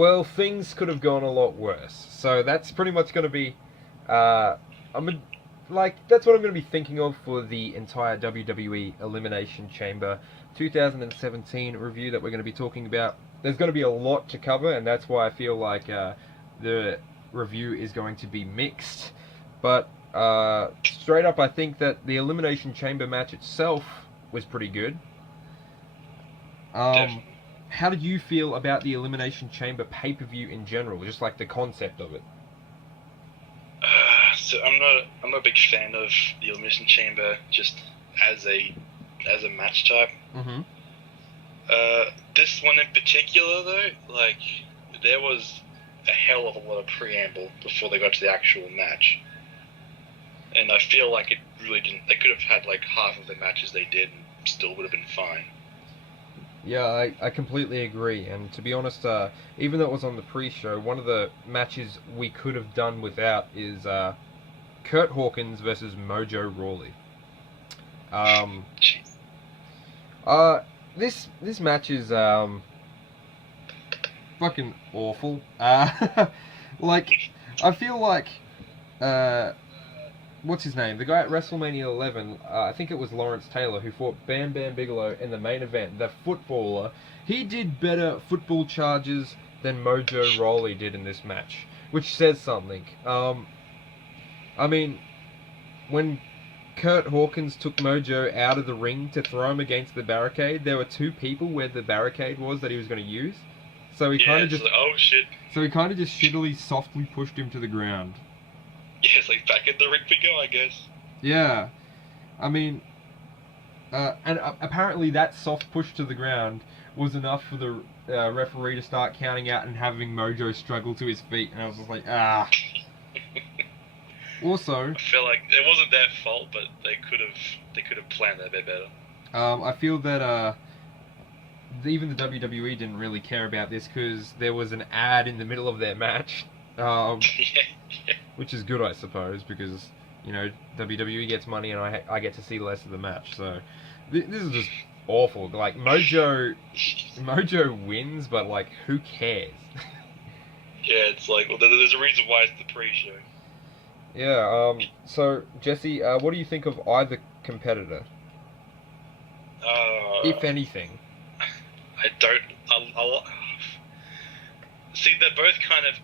Well, things could have gone a lot worse. So that's pretty much going to be, uh, that's what I'm going to be thinking of for the entire WWE Elimination Chamber 2017 review that we're going to be talking about. There's going to be a lot to cover, and that's why I feel like the review is going to be mixed. But straight up, I think that the Elimination Chamber match itself was pretty good. How did you feel about the Elimination Chamber pay-per-view in general, just like the concept of it? So I'm not a big fan of the Elimination Chamber just as a match type. Mm-hmm. This one in particular, though, like, there was a hell of a lot of preamble before they got to the actual match, and I feel like it really didn't. They could have had like half of the matches they did, and still would have been fine. Yeah, I completely agree. And to be honest, even though it was on the pre-show, one of the matches we could have done without is Kurt Hawkins versus Mojo Rawley. This match is fucking awful. Like, I feel like what's his name? The guy at WrestleMania 11, I think it was Lawrence Taylor, who fought Bam Bam Bigelow in the main event, the footballer. He did better football charges than Mojo Rawley did in this match, which says something. I mean, when Kurt Hawkins took Mojo out of the ring to throw him against the barricade, there were two people where the barricade was that he was going to use. So he kind of just... like, oh shit. So he kind of just shittily, softly pushed him to the ground. Yeah, it's like back in the ring we go, I guess. Yeah. I mean, and apparently that soft push to the ground was enough for the referee to start counting out and having Mojo struggle to his feet, and I was just like, ah. Also, I feel like it wasn't their fault, but they could have planned that a bit better. I feel that even the WWE didn't really care about this because there was an ad in the middle of their match. Yeah. Which is good, I suppose, because, you know, WWE gets money and I get to see less of the match. So this is just awful. Like, Mojo wins, but, like, who cares? Yeah, it's like, well, there's a reason why it's the pre-show. Yeah. So Jesse, what do you think of either competitor, if anything? I'll see, they're both kind of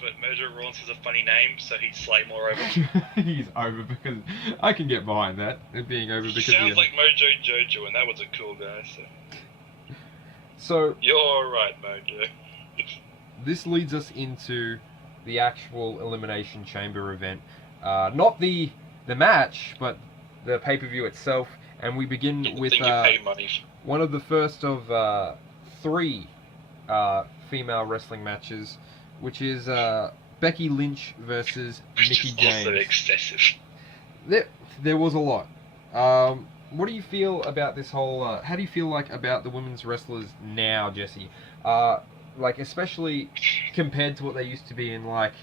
but Mojo Rawlins has a funny name, so he's slightly more over. He's over because I can get behind that. It being over because he sounds like Mojo Jojo, and that was a cool guy. So you're right, Mojo. This leads us into the actual Elimination Chamber event, not the match, but the pay-per-view itself, and we begin with one of the first of three female wrestling matches, which is Becky Lynch versus Mickie James. Also excessive. There was a lot. What do you feel about this whole... how do you feel like about the women's wrestlers now, Jesse? Like, especially compared to what they used to be in, like,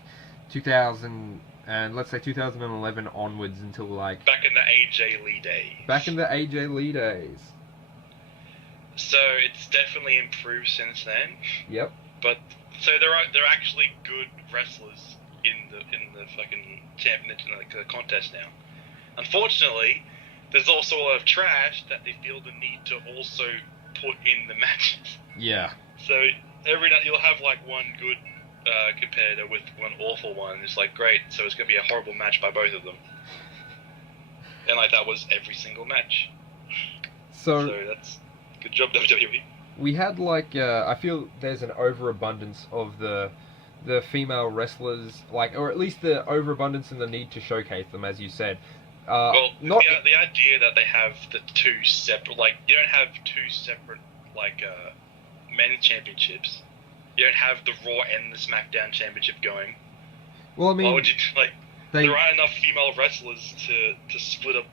2000... and let's say 2011 onwards until, like... Back in the AJ Lee days. Back in the AJ Lee days. So, it's definitely improved since then. Yep. But... So there are actually good wrestlers in the fucking championship, like the contest now. Unfortunately, there's also a lot of trash that they feel the need to also put in the matches. Yeah. So every night you'll have like one good competitor with one awful one. It's like, great, so it's gonna be a horrible match by both of them. And like that was every single match. So that's good job, WWE. We had like I feel there's an overabundance of the female wrestlers, like, or at least the overabundance and the need to showcase them, as you said. Well, the idea that they have the two separate, like, you don't have two separate like men's championships. You don't have the Raw and the SmackDown championship going. Well, I mean, why would you like? There aren't enough female wrestlers to split up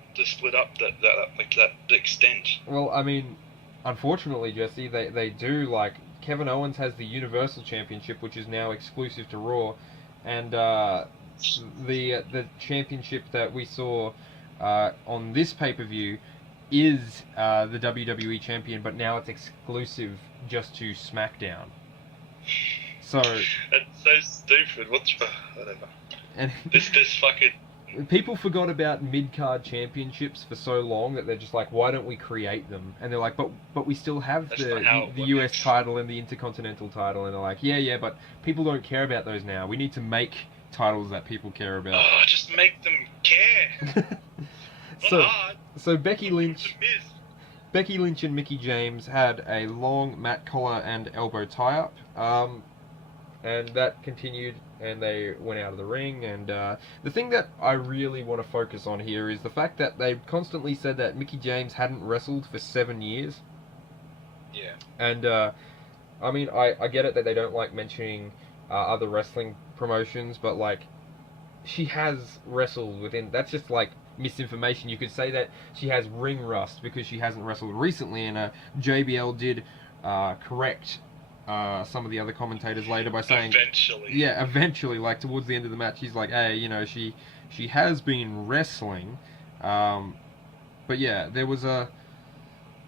that extent. Well, I mean, unfortunately, Jesse, they do. Like, Kevin Owens has the Universal Championship, which is now exclusive to Raw, and the championship that we saw on this pay-per-view is the WWE Champion, but now it's exclusive just to SmackDown. So That's so stupid. I don't know. and This fucking. people forgot about mid-card championships for so long that they're just like, why don't we create them? And they're like, but we still have That's not how the it US works. title and the Intercontinental title, and they're like, yeah, but people don't care about those now. We need to make titles that people care about. Oh, just make them care. Not so hard. so Becky It's Lynch. a miss. Becky Lynch and Mickie James had a long mat collar and elbow tie-up, and that continued, and they went out of the ring. And the thing that I really want to focus on here is the fact that they constantly said that Mickie James hadn't wrestled for 7 years. Yeah. And I mean, I get it that they don't like mentioning other wrestling promotions, but like, she has wrestled within. That's just like misinformation. You could say that she has ring rust because she hasn't wrestled recently, and JBL did correct some of the other commentators later by saying, eventually, like towards the end of the match, he's like, hey, she has been wrestling, but yeah, there was I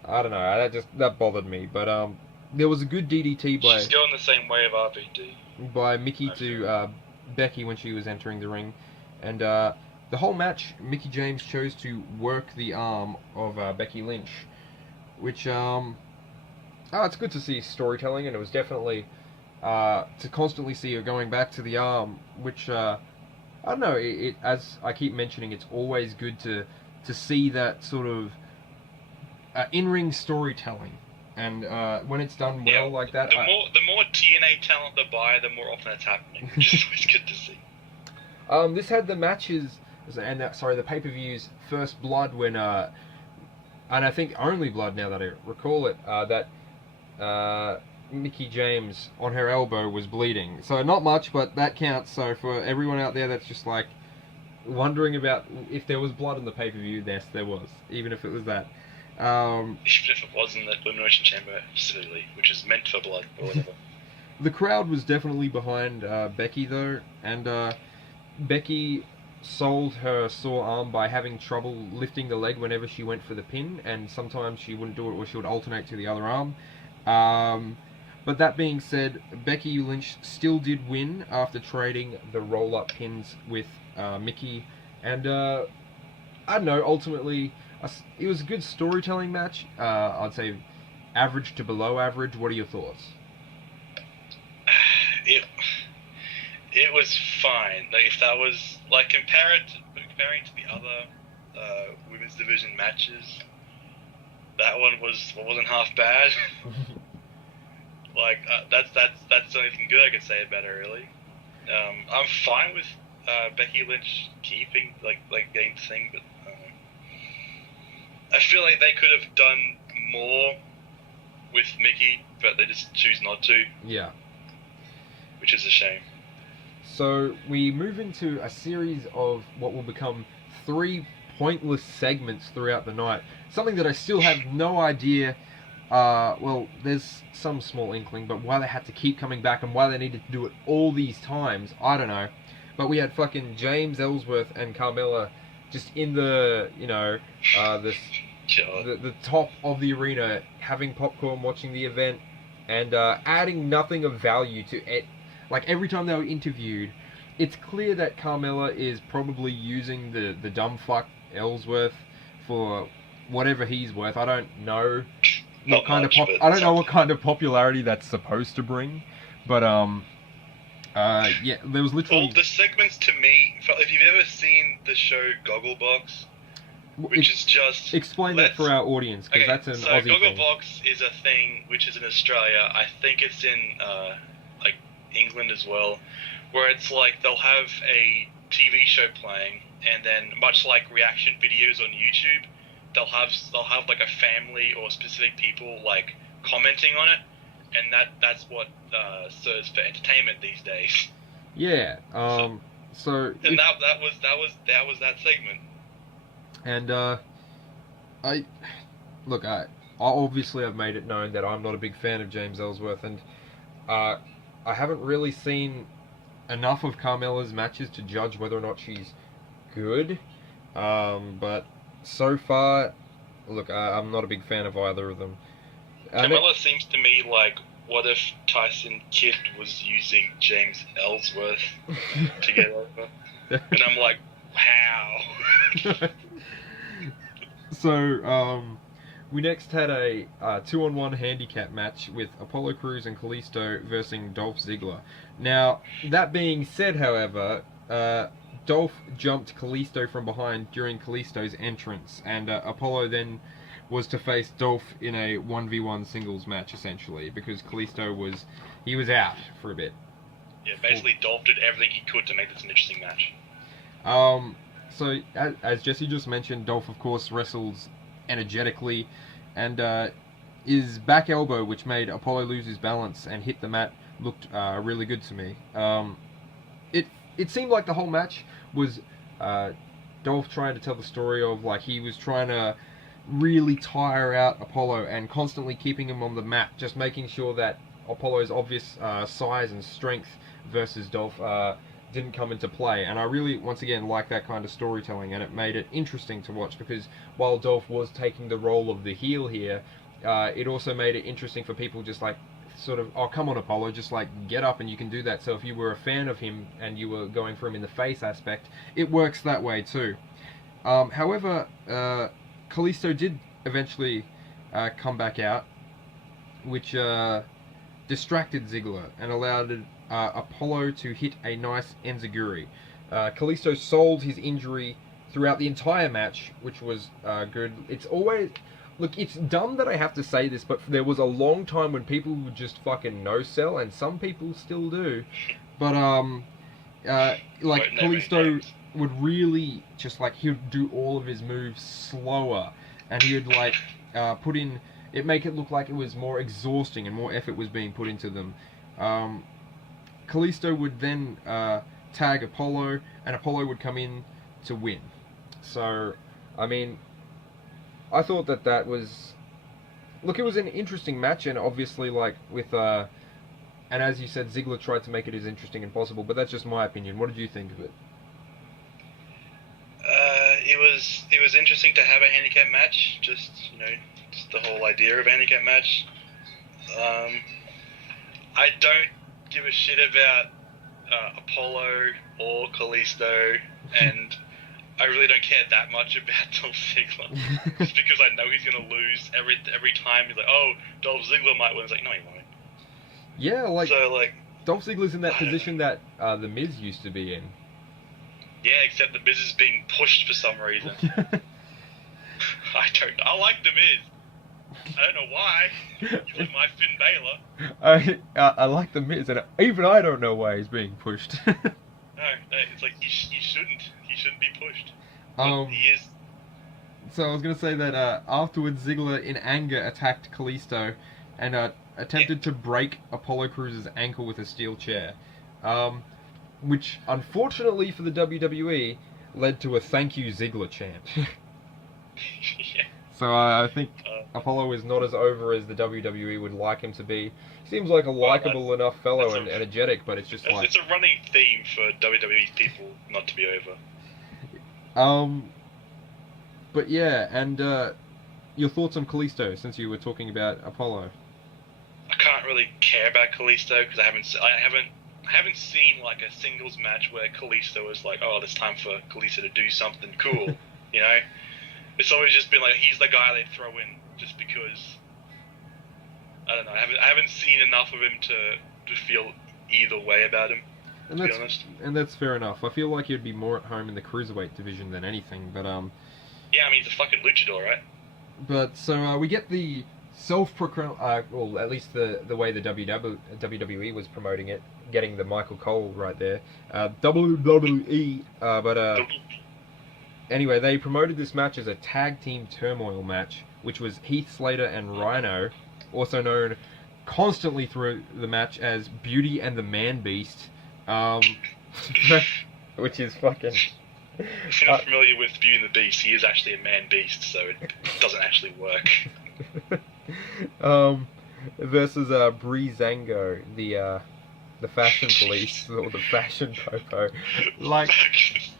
don't know, that bothered me, but there was a good DDT by She's going the same way of RVD. Mickie to Becky when she was entering the ring, and the whole match, Mickie James chose to work the arm of Becky Lynch, which it's good to see storytelling, and it was definitely to constantly see her going back to the arm, which I don't know. It as I keep mentioning, it's always good to see that sort of in-ring storytelling, and when it's done well like that. The more TNA talent they buy, the more often it's happening, which is always good to see. This had the matches and the pay-per-views First Blood when and I think only Blood now that I recall it, that Mickie James on her elbow was bleeding. So not much, but that counts. So for everyone out there that's just like wondering about if there was blood in the pay-per-view, yes, there was, even if it was that. Even if it wasn't the Elimination Chamber facility, which is meant for blood or whatever. The crowd was definitely behind Becky though, and Becky sold her sore arm by having trouble lifting the leg whenever she went for the pin, and sometimes she wouldn't do it, or she would alternate to the other arm. But that being said, Becky Lynch still did win after trading the roll-up pins with Mickie, and I don't know, ultimately it was a good storytelling match. I'd say average to below average. What are your thoughts? It was fine. Like, if that was like comparing to the other women's division matches, that one wasn't half bad. Like that's the only thing good I could say about it, really. I'm fine with Becky Lynch keeping like getting the thing, but I feel like they could have done more with Mickie, but they just choose not to. Yeah. Which is a shame. So we move into a series of what will become 3 pointless segments throughout the night. Something that I still have no idea. Well, there's some small inkling, but why they had to keep coming back and why they needed to do it all these times, I don't know. But we had fucking James Ellsworth and Carmella just in the, the top of the arena, having popcorn, watching the event, and adding nothing of value to it. Like, every time they were interviewed, it's clear that Carmella is probably using the dumb fuck Ellsworth for whatever he's worth. I don't know what kind of popularity that's supposed to bring, but yeah, there was literally. Well, the segments to me, if you've ever seen the show Gogglebox, which is just explain that for our audience, because that's an Aussie thing. Gogglebox is a thing which is in Australia. I think it's in like England as well, where it's like they'll have a TV show playing, and then much like reaction videos on YouTube, they'll have like a family or specific people like commenting on it, and that's what serves for entertainment these days. Yeah. That was that segment. And I obviously I've made it known that I'm not a big fan of James Ellsworth, and I haven't really seen enough of Carmella's matches to judge whether or not she's good. But so far, look, I'm not a big fan of either of them. Carmella seems to me like what if Tyson Kidd was using James Ellsworth to get over? And I'm like, how? So, we next had a 2-on-1 handicap match with Apollo Crews and Kalisto versus Dolph Ziggler. Now, that being said, however, Dolph jumped Kalisto from behind during Kalisto's entrance, and Apollo then was to face Dolph in a 1v1 singles match, essentially, because Kalisto was out for a bit. Yeah, basically Dolph did everything he could to make this an interesting match. So, as Jesse just mentioned, Dolph, of course, wrestles energetically, and his back elbow, which made Apollo lose his balance and hit the mat, looked really good to me. It seemed like the whole match was Dolph trying to tell the story of, like, he was trying to really tire out Apollo and constantly keeping him on the mat, just making sure that Apollo's obvious size and strength versus Dolph didn't come into play. And I really, once again, like that kind of storytelling, and it made it interesting to watch, because while Dolph was taking the role of the heel here, it also made it interesting for people just like, sort of, oh, come on, Apollo, just like get up and you can do that. So if you were a fan of him and you were going for him in the face aspect, it works that way too. However, Kalisto did eventually come back out, which distracted Ziggler and allowed Apollo to hit a nice enziguri. Kalisto sold his injury throughout the entire match, which was good. It's always... Look, it's dumb that I have to say this, but there was a long time when people would just fucking no-sell, and some people still do. But, like, Kalisto would really just, like, he would do all of his moves slower, and he would, like, make it look like it was more exhausting and more effort was being put into them. Kalisto would then tag Apollo, and Apollo would come in to win. So, I mean, I thought that was... Look, it was an interesting match, and obviously, like, with... and as you said, Ziggler tried to make it as interesting as possible, but that's just my opinion. What did you think of it? It was interesting to have a handicap match, just the whole idea of a handicap match. I don't give a shit about Apollo or Kalisto, and I really don't care that much about Dolph Ziggler, just because I know he's gonna lose every time. He's like, oh, Dolph Ziggler might win. It's like, no, he won't. Yeah, like, so, like, Dolph Ziggler's in that position that The Miz used to be in. Yeah, except The Miz is being pushed for some reason. I like The Miz. I don't know why. He's like my Finn Balor. I like The Miz, and even I don't know why he's being pushed. No, it's like he shouldn't. He shouldn't be pushed. But he is. So I was gonna say that afterwards, Ziggler in anger attacked Kalisto and attempted to break Apollo Crews' ankle with a steel chair, which unfortunately for the WWE led to a "Thank you, Ziggler" chant. Yeah. So I think Apollo is not as over as the WWE would like him to be. He seems like a likable enough fellow and energetic, but it's just like... It's a running theme for WWE people not to be over. But yeah, and your thoughts on Kalisto, since you were talking about Apollo? I can't really care about Kalisto because I haven't seen like a singles match where Kalisto was like, oh, it's time for Kalisto to do something cool, you know? It's always just been like, he's the guy they throw in just because, I don't know, I haven't seen enough of him to feel either way about him, to be honest. And that's fair enough. I feel like he'd be more at home in the cruiserweight division than anything, but yeah, I mean, he's a fucking luchador, right? But, so, we get the self-proclaimed, well, at least the way the WWE was promoting it, getting the Michael Cole right there, WWE, anyway, they promoted this match as a tag team turmoil match, which was Heath Slater and Rhino, also known constantly through the match as Beauty and the Man Beast, which is fucking... If you're not familiar with Beauty and the Beast, he is actually a man beast, so it doesn't actually work. Versus Breezango, the fashion police, or the fashion popo. Like, he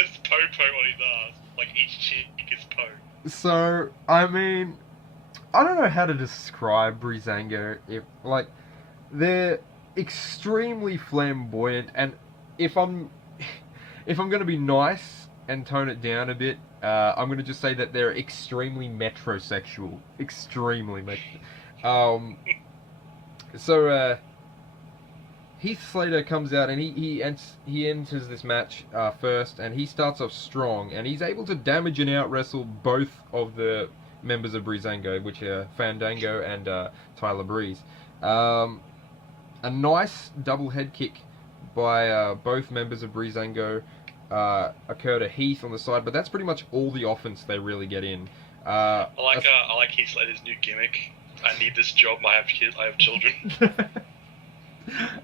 has popo on his ass. Like, each cheek is po. So, I mean, I don't know how to describe Breezango. they're extremely flamboyant, and if I'm if I'm gonna be nice and tone it down a bit, I'm gonna just say that they're extremely metrosexual. Extremely so Heath Slater comes out and he enters this match first, and he starts off strong, and he's able to damage and out wrestle both of the members of Breezango, which are Fandango and Tyler Breeze. A nice double head kick by both members of Breezango occur to Heath on the side, but that's pretty much all the offense they really get in. I like Heath Slater's new gimmick. I need this job. I have kids. I have children.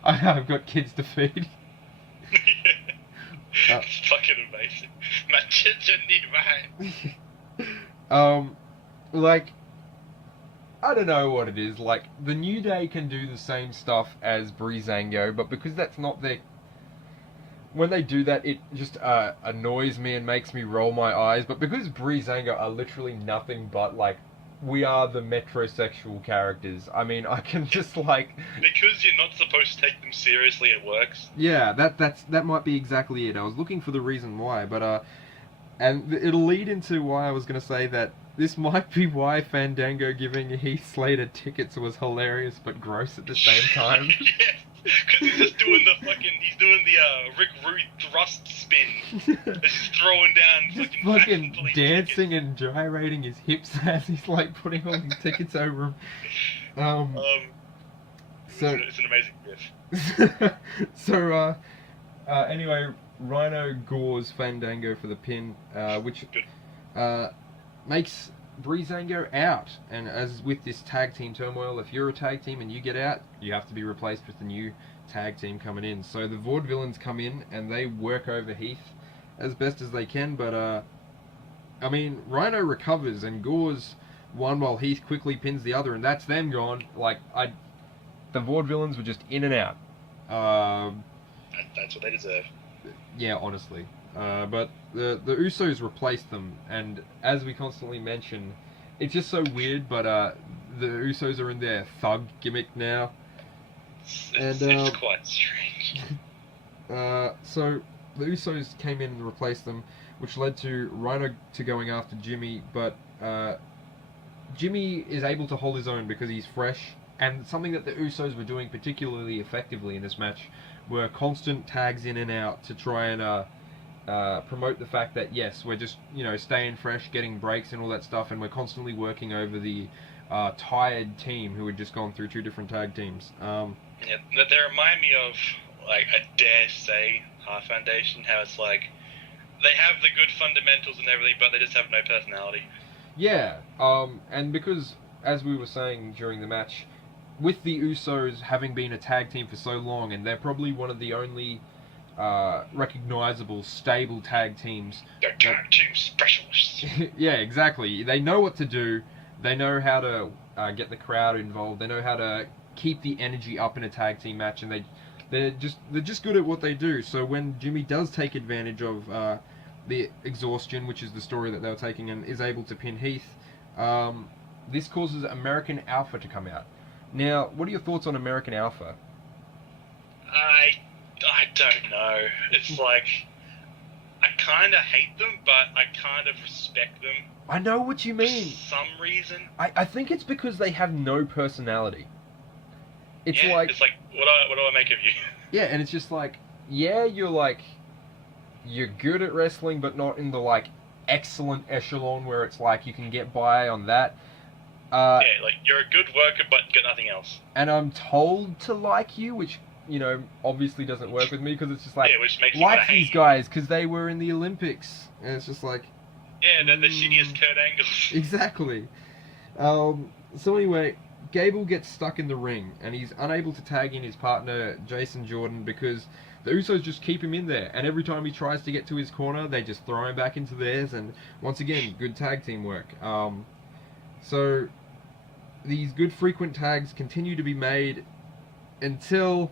I've got kids to feed. It's fucking amazing. My children need mine. Like, I don't know what it is. Like, the New Day can do the same stuff as Breezango, but because that's not their... When they do that, it just annoys me and makes me roll my eyes. But because Breezango are literally nothing but, like, we are the metrosexual characters. I mean, I can just, like... Because you're not supposed to take them seriously, it works. Yeah, that might be exactly it. I was looking for the reason why, but, and it'll lead into why I was going to say that this might be why Fandango giving Heath Slater tickets was hilarious but gross at the same time. Yes, because he's just doing the Rick Rude thrust spin. Just throwing down just fucking dancing and gyrating his hips as he's like putting all these tickets over him. So it's an amazing gift. So anyway, Rhino gores Fandango for the pin, which makes Breezango out. And as with this tag team turmoil, if you're a tag team and you get out, you have to be replaced with the new tag team coming in. So the Vaudevillains come in and they work over Heath as best as they can, but I mean, Rhino recovers and gores one while Heath quickly pins the other, and that's them gone. Like, the Vaudevillains were just in and out. That's what they deserve. Yeah, honestly. But the Usos replaced them, and as we constantly mention, it's just so weird, but the Usos are in their thug gimmick now. It's quite strange. So the Usos came in and replaced them, which led to Rhino to going after Jimmy, but Jimmy is able to hold his own because he's fresh, and something that the Usos were doing particularly effectively in this match were constant tags in and out to try and promote the fact that, yes, we're just, staying fresh, getting breaks and all that stuff, and we're constantly working over the tired team who had just gone through 2 different tag teams. Yeah, they remind me of, like, I dare say, Heart Foundation, how it's like, they have the good fundamentals and everything, but they just have no personality. Yeah, and because, as we were saying during the match, with the Usos having been a tag team for so long, and they're probably one of the only recognizable, stable tag teams. They're tag team specialists. Yeah, exactly. They know what to do. They know how to get the crowd involved. They know how to keep the energy up in a tag team match, and they're just good at what they do. So when Jimmy does take advantage of the exhaustion, which is the story that they were taking, and is able to pin Heath, this causes American Alpha to come out. Now, what are your thoughts on American Alpha? I don't know. It's like, I kind of hate them, but I kind of respect them. I know what you mean. For some reason. I think it's because they have no personality. It's yeah, like... It's like, what do I make of you? Yeah, and it's just like, yeah, you're good at wrestling, but not in the, excellent echelon where it's like you can get by on that. Yeah, like, you're a good worker, but you got nothing else. And I'm told to like you, which, obviously doesn't work with me, because it's just like, yeah, which makes like these guys, because they were in the Olympics. And it's just like... Yeah, they're the shittiest Kurt Angles. Exactly. So anyway, Gable gets stuck in the ring, and he's unable to tag in his partner, Jason Jordan, because the Usos just keep him in there, and every time he tries to get to his corner, they just throw him back into theirs, and once again, good tag team work. So these good frequent tags continue to be made until,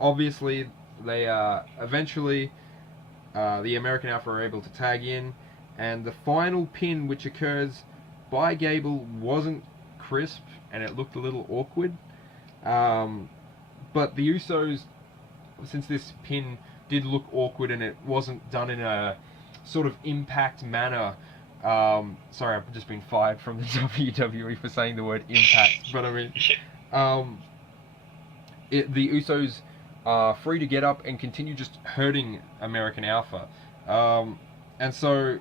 obviously, they eventually the American Alpha are able to tag in, and the final pin, which occurs by Gable, wasn't crisp, and it looked a little awkward. But the Usos, since this pin did look awkward and it wasn't done in a sort of impact manner. Sorry, I've just been fired from the WWE for saying the word impact, but I mean, the Usos are free to get up and continue just hurting American Alpha. And so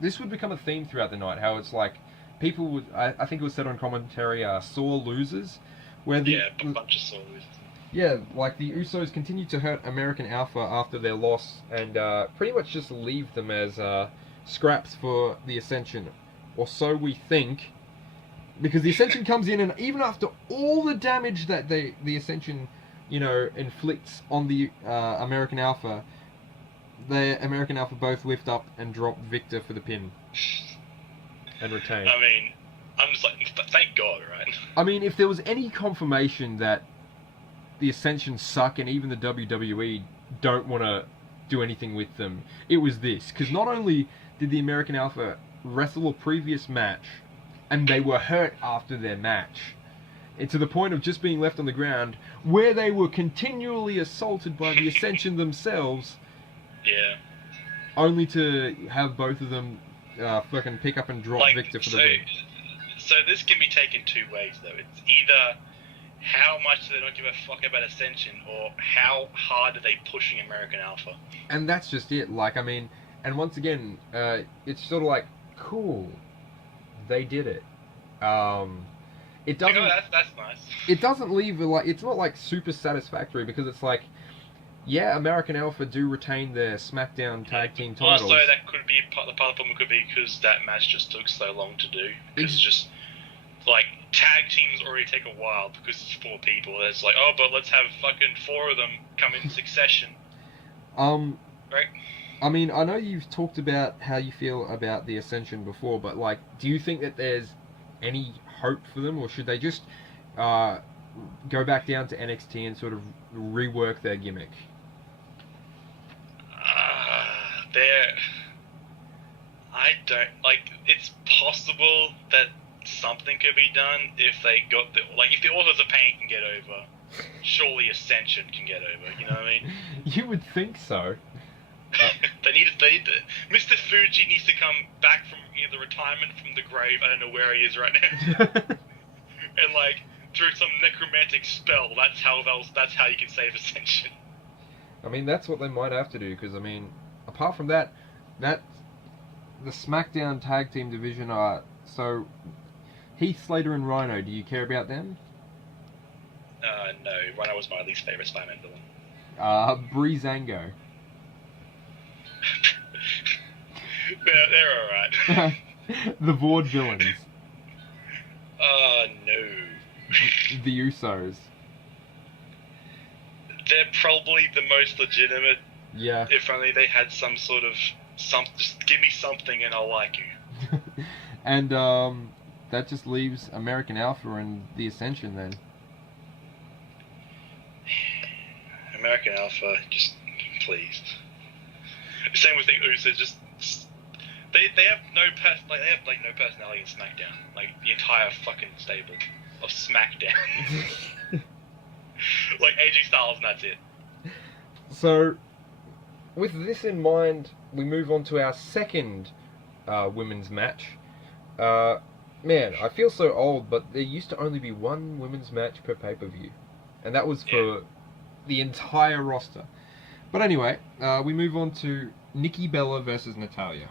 this would become a theme throughout the night, how it's like people would, I think it was said on commentary, sore losers, where a bunch of sore losers. Yeah, like the Usos continue to hurt American Alpha after their loss and pretty much just leave them as scraps for the Ascension. Or so we think. Because the Ascension comes in and even after all the damage that the Ascension, inflicts on the American Alpha, the American Alpha both lift up and drop Victor for the pin. And retain. I mean, I'm just like, thank God, right? I mean, if there was any confirmation that the Ascension suck and even the WWE don't want to do anything with them, it was this. Because not only did the American Alpha wrestle a previous match and they were hurt after their match, and to the point of just being left on the ground, where they were continually assaulted by the Ascension themselves, only to have both of them fucking pick up and drop Victor for the win. So this can be taken two ways, though. It's either how much do they not give a fuck about Ascension, or how hard are they pushing American Alpha? And that's just it. Like, I mean, and once again, it's sort of like, cool, they did it. It doesn't. That's nice. It doesn't leave it's not like super satisfactory, because it's like, yeah, American Alpha do retain their SmackDown tag team titles. Also, that could be part of the problem. Could be because that match just took so long to do. Because it's just like tag teams already take a while because it's 4 people. It's like, oh, but let's have fucking 4 of them come in succession. Right? I mean, I know you've talked about how you feel about the Ascension before, but like, do you think that there's any hope for them, or should they just go back down to NXT and sort of rework their gimmick? I don't like. It's possible that something could be done if they got if the Authors of Pain can get over, surely Ascension can get over. You know what I mean? You would think so. They need to. Mr. Fuji needs to come back from either retirement from the grave. I don't know where he is right now. And like through some necromantic spell, that's how you can save Ascension. I mean, that's what they might have to do, because I mean, apart from that the SmackDown tag team division are so. Heath Slater and Rhino, do you care about them? No, Rhino was my least favorite Spider-Man villain. Breezango. They're alright. The Vaude villains. No. The Usos. They're probably the most legitimate. Yeah. If only they had some sort of just give me something and I'll like you. And that just leaves American Alpha and the Ascension then. American Alpha, just please. Same with the Usos, just they have no no personality in SmackDown. Like the entire fucking stable of SmackDown. Like AJ Styles, and that's it. So, with this in mind, we move on to our second women's match. Man, I feel so old, but there used to only be one women's match per pay-per-view. And that was for the entire roster. But anyway, we move on to Nikki Bella versus Natalya.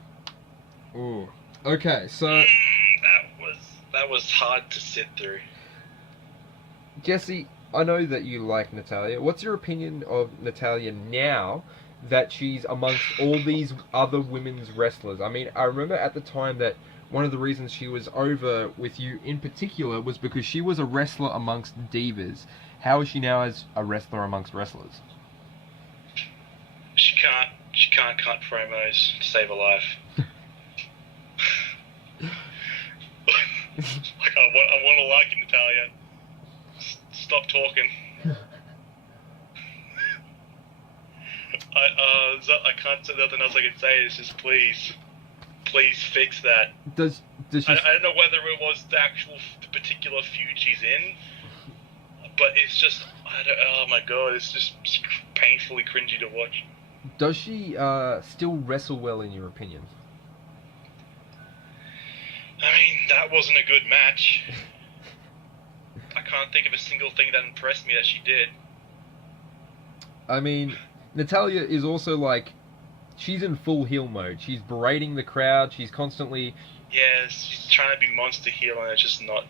Ooh. Okay, so... That was hard to sit through. Jesse, I know that you like Natalya. What's your opinion of Natalya now that she's amongst all these other women's wrestlers? I mean, I remember at the time that one of the reasons she was over with you in particular was because she was a wrestler amongst divas. How is she now as a wrestler amongst wrestlers? She can't cut promos to save her life. Like, I want to like you, Natalya. Stop talking. I can't say nothing else I can say. It's just please fix that. Does she... I don't know whether it was the particular feud she's in, but it's just Oh my god, it's just painfully cringy to watch. Does she still wrestle well in your opinion? I mean, that wasn't a good match. I can't think of a single thing that impressed me that she did. I mean, Natalia is also like, she's in full heel mode. She's berating the crowd. She's constantly... Yeah, she's trying to be monster heel, and it's just not...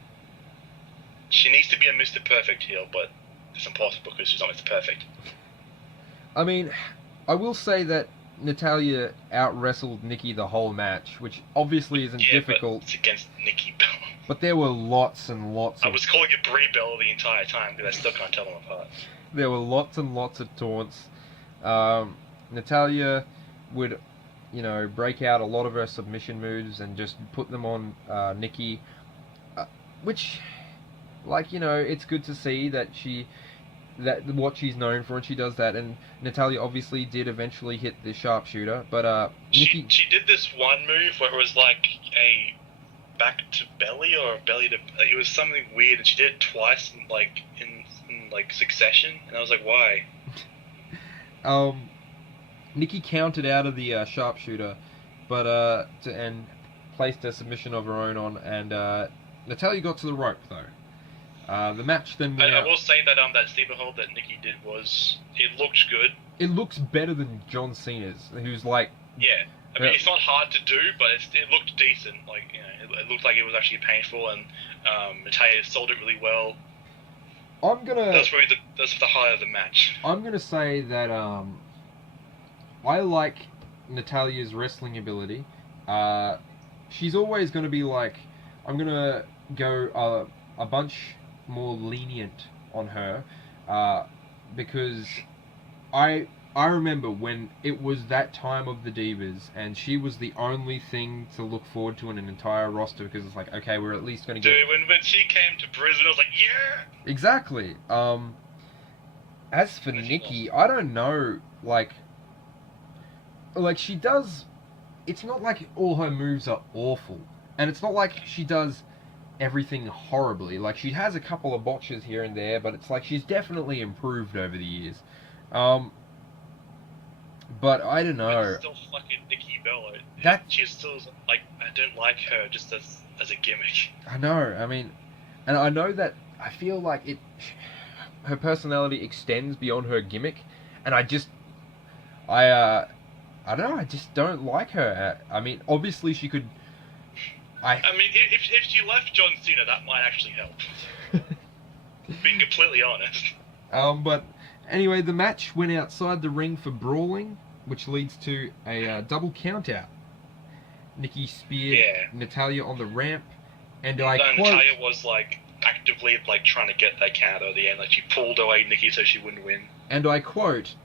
She needs to be a Mr. Perfect heel, but it's impossible because she's not Mr. Perfect. I mean, I will say that Natalia out-wrestled Nikki the whole match, which obviously isn't difficult. But it's against Nikki Bella. But there were lots and lots of... I was calling it Brie Bella the entire time, because I still can't tell them apart. There were lots and lots of taunts. Natalia would, break out a lot of her submission moves and just put them on Nikki, which, it's good to see that what she's known for, and she does that. And Natalia obviously did eventually hit the sharpshooter, but Nikki... She did this one move where it was like a back to belly or belly to... It was something weird, and she did it twice in succession, and I was like, why? Nikki countered out of the sharpshooter, but and placed a submission of her own on, and Natalia got to the rope though. The match then went out. I will say that that steamer hold that Nikki did it looked good. It looks better than John Cena's, who's like... Yeah, I mean, it's not hard to do, but it looked decent. It looked like it was actually painful, and Natalia sold it really well. That's probably the highlight of the match. I'm gonna say that I like Natalia's wrestling ability. She's always gonna be like, I'm gonna go a bunch more lenient on her, because I remember when it was that time of the Divas, and she was the only thing to look forward to in an entire roster, because it's like, okay, we're at least going to get... Dude, when she came to Brisbane, I was like, yeah! Exactly. As for Nikki, I don't know, like she does... It's not like all her moves are awful, and it's not like she does everything horribly. Like, she has a couple of botches here and there, but it's like she's definitely improved over the years. But I don't know. It's still fucking Nikki Bella. She's still like, I don't like her just as a gimmick. I know. I mean, and I know that I feel like her personality extends beyond her gimmick, and I don't know. I just don't like her. I mean, obviously she could. I mean, if she left John Cena, that might actually help. Being completely honest. But anyway, the match went outside the ring for brawling, which leads to a double countout. Nikki speared Natalia on the ramp, and Natalia was actively trying to get that count at the end. She pulled away Nikki so she wouldn't win. And I quote,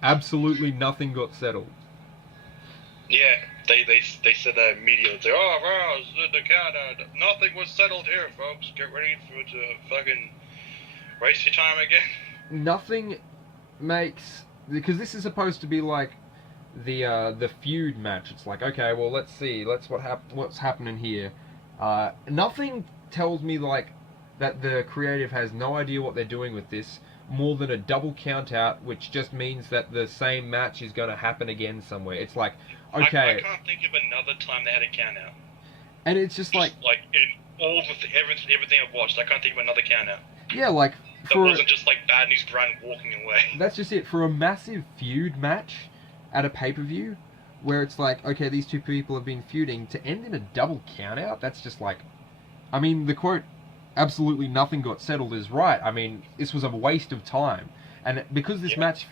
"Absolutely nothing got settled." Yeah, they said that immediately. Oh, wow, the count out. Nothing was settled here, folks. Get ready to fucking waste your time again. Nothing makes... Because this is supposed to be like the feud match. It's like, okay, well, let's see. What's happening here. Nothing tells me that the creative has no idea what they're doing with this, more than a double count out, which just means that the same match is going to happen again somewhere. It's like, okay. I can't think of another time they had a count out. And it's just like in all everything I've watched, I can't think of another count out. Yeah, that wasn't just Bad News Brown walking away. That's just it. For a massive feud match at a pay-per-view, where it's like, okay, these two people have been feuding, to end in a double count-out, that's just I mean, the quote, "absolutely nothing got settled" is right. I mean, this was a waste of time. And because this match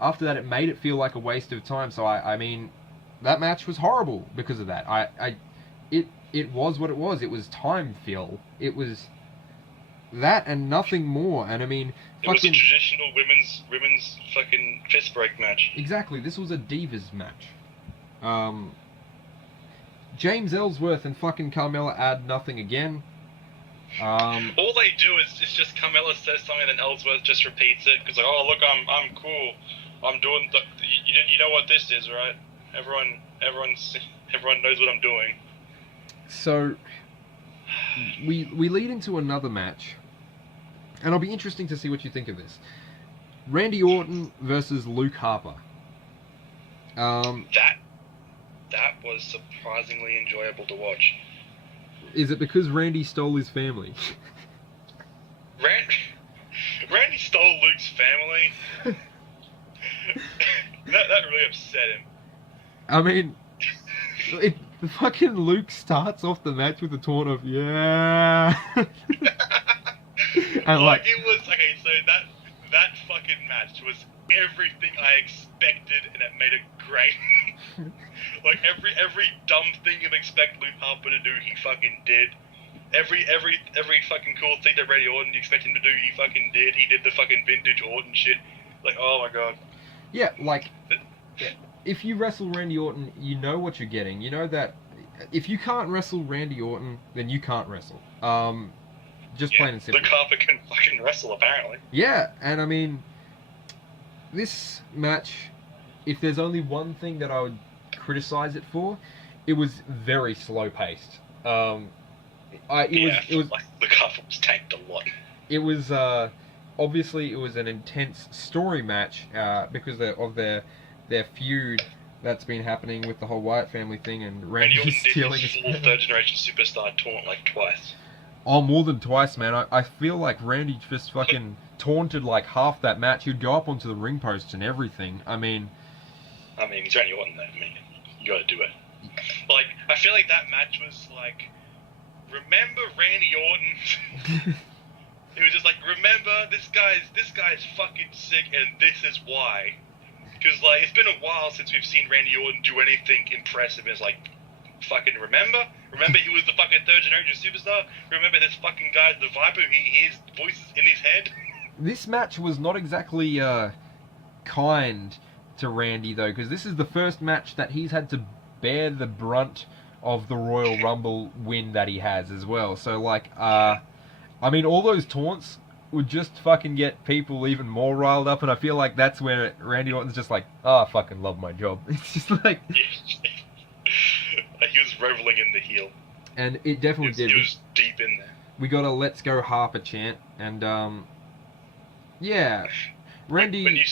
after that, it made it feel like a waste of time. So, I mean, that match was horrible because of that. It was what it was. It was time fill. It was... that and nothing more. And I mean, it was a traditional women's fucking fist break match. Exactly. This was a Divas match. James Ellsworth and fucking Carmella add nothing again. All they do is just Carmella says something and then Ellsworth just repeats it because oh look, I'm cool. I'm doing you know what this is, right? Everyone knows what I'm doing. So we lead into another match. and it'll be interesting to see what you think of this. Randy Orton versus Luke Harper. That was surprisingly enjoyable to watch. Is it because Randy stole his family? Randy stole Luke's family. that really upset him. I mean, the fucking Luke starts off the match with a taunt of yeah. And like it was okay. So that fucking match was everything I expected, and it made it great. Like every dumb thing you'd expect Luke Harper to do, he fucking did. Every fucking cool thing that Randy Orton you expect him to do, he fucking did. He did the fucking vintage Orton shit. Like, oh my god. Yeah, like, if you wrestle Randy Orton, you know what you're getting. You know that if you can't wrestle Randy Orton, then you can't wrestle. Just plain and simple. Luke Harper can fucking wrestle, apparently. Yeah, and I mean, this match, if there's only one thing that I would criticize it for, it was very slow paced. It was like Luke Harper was tanked a lot. It was obviously it was an intense story match because of their feud that's been happening with the whole Wyatt family thing and Randy stealing his full third generation superstar taunt like twice. Oh, more than twice, man. I feel like Randy just fucking taunted like half that match. He'd go up onto the ring posts and everything. I mean, he's Randy Orton though. I mean, you gotta do it. Like, I feel like that match was like, remember Randy Orton? It was just like, remember, this guy's fucking sick, and this is why. Because, like, it's been a while since we've seen Randy Orton do anything impressive. It's like, fucking remember? Remember he was the fucking third generation superstar? Remember this fucking guy's the Viper? He hears voices in his head? This match was not exactly kind to Randy, though, because this is the first match that he's had to bear the brunt of the Royal Rumble win that he has as well. So, like, I mean, all those taunts would just fucking get people even more riled up, and I feel like that's where Randy Orton's just like, I fucking love my job. It's just like... Like, he was reveling in the heel. And it definitely did. It was deep in there. We got a Let's Go Harper chant, and, yeah... Randy... When you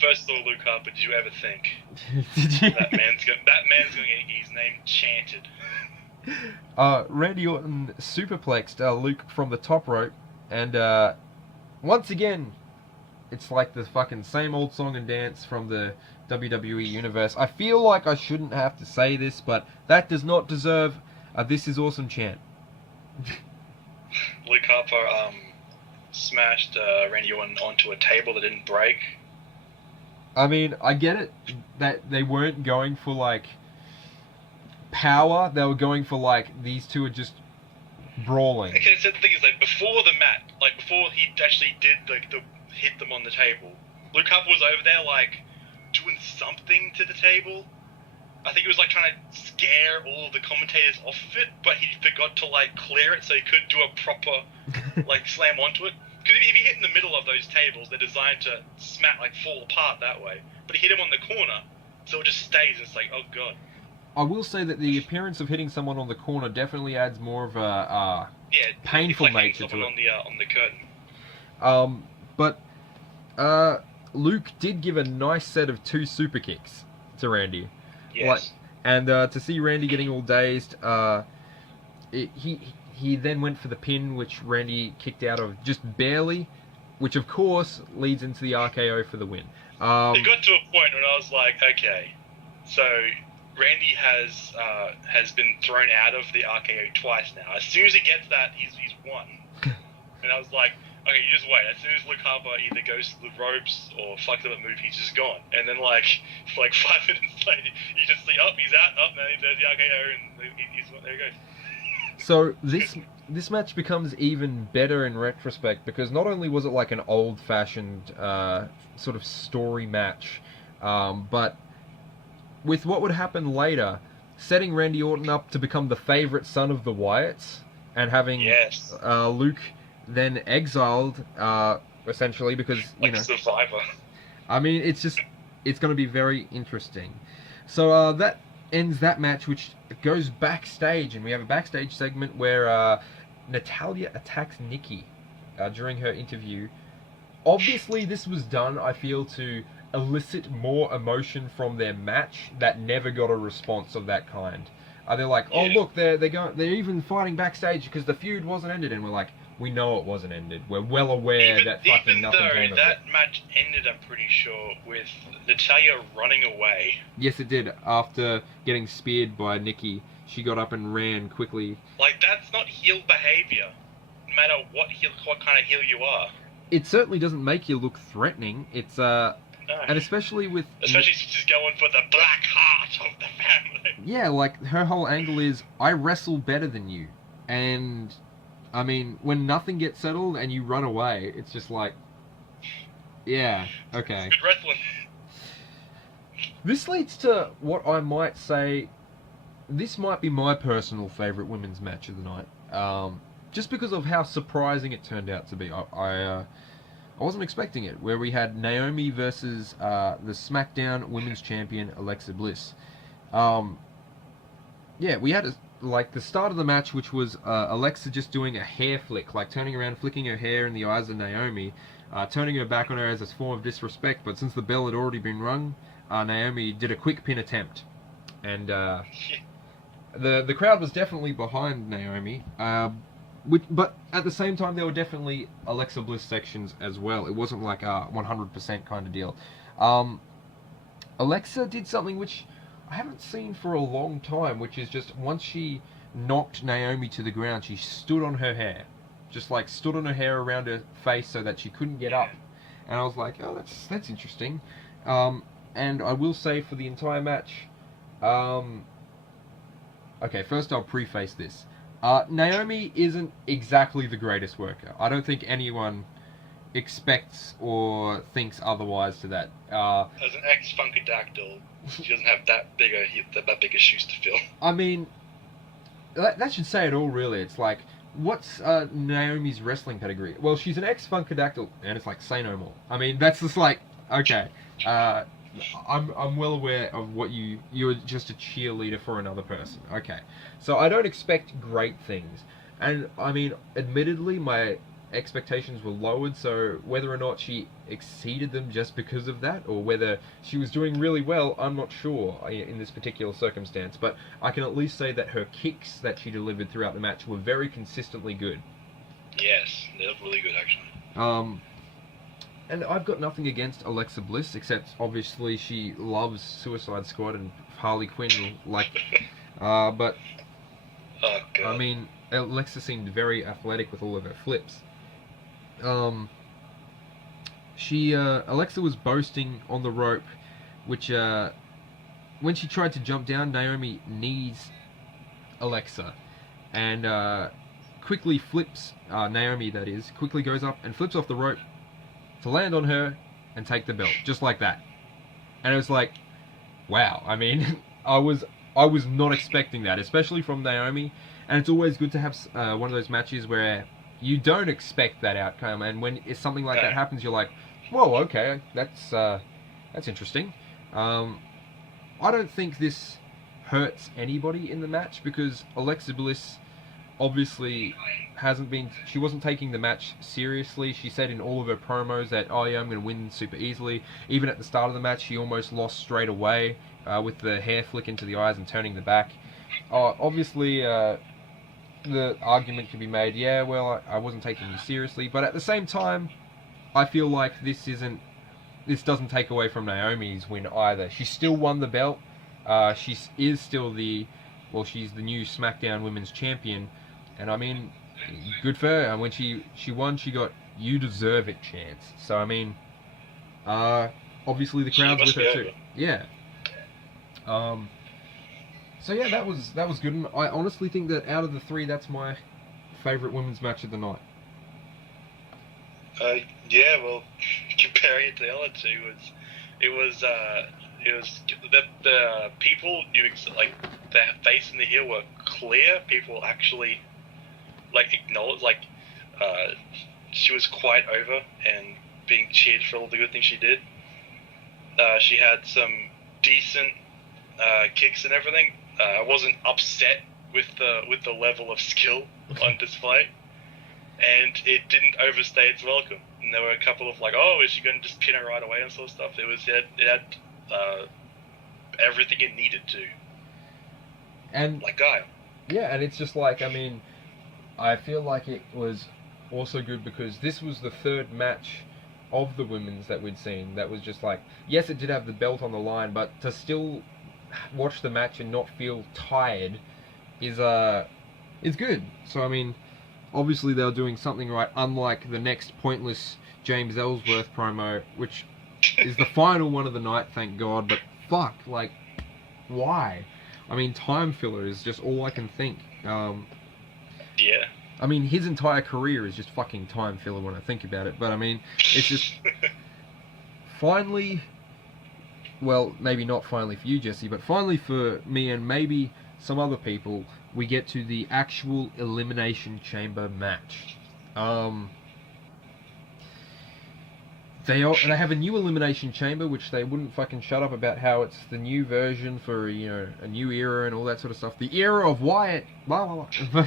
first saw Luke Harper, did you ever think that man's gonna get his name chanted? Randy Orton superplexed Luke from the top rope, and once again, it's like the fucking same old song and dance from the WWE universe. I feel like I shouldn't have to say this, but that does not deserve a "This is awesome" chant. Luke Harper smashed Randy Orton onto a table that didn't break. I mean, I get it that they weren't going for like power; they were going for like these two are just brawling. Okay, so the thing is, like, before the match, like before he actually did like the hit them on the table, Luke Harper was over there like doing something to the table. I think he was like trying to scare all of the commentators off of it, but he forgot to like clear it so he could do a proper like slam onto it. Because if he hit in the middle of those tables, they're designed to smack, like fall apart that way. But he hit him on the corner, so it just stays. It's like, oh god. I will say that the appearance of hitting someone on the corner definitely adds more of a painful like nature to it. On the curtain. But Luke did give a nice set of 2 super kicks to Randy. Yes. And to see Randy getting all dazed, he then went for the pin, which Randy kicked out of just barely, which of course leads into the RKO for the win. It got to a point when I was like, okay, so Randy has been thrown out of the RKO twice now. As soon as he gets that, he's won. And I was like, okay, you just wait. As soon as Luke Harper either goes to the ropes or fucks up a move, he's just gone. And then, like, for like 5 minutes later, you just see, he's out, now there's the RKO, and there he goes. So this match becomes even better in retrospect, because not only was it like an old-fashioned sort of story match, but with what would happen later, setting Randy Orton up to become the favorite son of the Wyatts, and having Luke then exiled, essentially, because, like Survivor. I mean, it's going to be very interesting. So that ends that match, which goes backstage, and we have a backstage segment where Natalya attacks Nikki. during her interview. Obviously, this was done, I feel, to elicit more emotion from their match that never got a response of that kind. They're like, oh look, they're even fighting backstage because the feud wasn't ended, and we're like, we know it wasn't ended. We're well aware that fucking nothing came of it. Even though that match ended, I'm pretty sure, with Natalya running away. Yes, it did. After getting speared by Nikki, she got up and ran quickly. Like, that's not heel behavior, no matter what kind of heel you are. It certainly doesn't make you look threatening. It's No. and especially since she's going for the black heart of the family. Yeah, like her whole angle is, I wrestle better than you, and I mean, when nothing gets settled and you run away, it's just like, yeah, okay. Good wrestling. This leads to what I might say, this might be my personal favourite women's match of the night. Just because of how surprising it turned out to be. I wasn't expecting it, where we had Naomi versus the SmackDown Women's Champion, Alexa Bliss. Yeah, we had the start of the match, which was Alexa just doing a hair flick, like turning around, flicking her hair in the eyes of Naomi, turning her back on her as a form of disrespect, but since the bell had already been rung, Naomi did a quick pin attempt. And the crowd was definitely behind Naomi, but at the same time, there were definitely Alexa Bliss sections as well. It wasn't like a 100% kind of deal. Alexa did something which I haven't seen for a long time, which is just once she knocked Naomi to the ground, she stood on her hair. Just like stood on her hair around her face so that she couldn't get up. And I was like, oh, that's interesting. And I will say for the entire match, okay, first I'll preface this. Naomi isn't exactly the greatest worker. I don't think anyone expects or thinks otherwise to that. As an ex-Funkadactyl, she doesn't have that big of shoes to fill. I mean, that should say it all, really. It's like, what's Naomi's wrestling pedigree? Well, she's an ex-Funkadactyl, and it's like, say no more. I mean, that's just like, okay. I'm well aware of what you're just a cheerleader for another person. Okay. So I don't expect great things. And, I mean, admittedly, my expectations were lowered, so whether or not she exceeded them just because of that, or whether she was doing really well, I'm not sure in this particular circumstance, but I can at least say that her kicks that she delivered throughout the match were very consistently good. Yes, they look really good, actually. And I've got nothing against Alexa Bliss, except obviously she loves Suicide Squad and Harley Quinn, like, but, oh, God. I mean, Alexa seemed very athletic with all of her flips. Alexa was boasting on the rope, which, when she tried to jump down, Naomi knees Alexa, and, quickly flips, Naomi that is, quickly goes up and flips off the rope to land on her and take the belt, just like that. And it was like, wow, I mean, I was not expecting that, especially from Naomi, and it's always good to have one of those matches where you don't expect that outcome, and when something like that happens, you're like, whoa, okay, that's interesting. I don't think this hurts anybody in the match, because Alexa Bliss obviously she wasn't taking the match seriously. She said in all of her promos that, oh yeah, I'm going to win super easily. Even at the start of the match, she almost lost straight away with the hair flick into the eyes and turning the back. Obviously, the argument can be made, yeah, well, I wasn't taking you seriously, but at the same time, I feel like this doesn't take away from Naomi's win either. She still won the belt. She is still she's the new SmackDown Women's Champion, and I mean, good for her. And when she won, she got "You deserve it" chance. So I mean, obviously the crowd's with her too. Yeah. So yeah, that was good. And I honestly think that out of the three, that's my favourite women's match of the night. Yeah, well, comparing it to the other two, it was the people knew, like, the face and the heel were clear. People actually, like, acknowledged, like, she was quite over and being cheered for all the good things she did. She had some decent kicks and everything. I wasn't upset with the level of skill on display. and it didn't overstay its welcome. And there were a couple of like, oh, is she going to just pin her right away and sort of stuff? It had everything it needed to. And like Guile. Yeah, and it's just like, I mean, I feel like it was also good because this was the third match of the women's that we'd seen that was just like, yes, it did have the belt on the line, but to still watch the match and not feel tired is good. So I mean, obviously they were doing something right, unlike the next pointless James Ellsworth promo, which is the final one of the night, thank God. But fuck, like, why? I mean, time filler is just all I can think. Yeah. I mean, his entire career is just fucking time filler when I think about it. But I mean, it's just finally, well, maybe not finally for you, Jesse, but finally for me and maybe some other people, we get to the actual Elimination Chamber match. They have a new Elimination Chamber, which they wouldn't fucking shut up about how it's the new version for, you know, a new era and all that sort of stuff. The era of Wyatt, blah, blah, blah.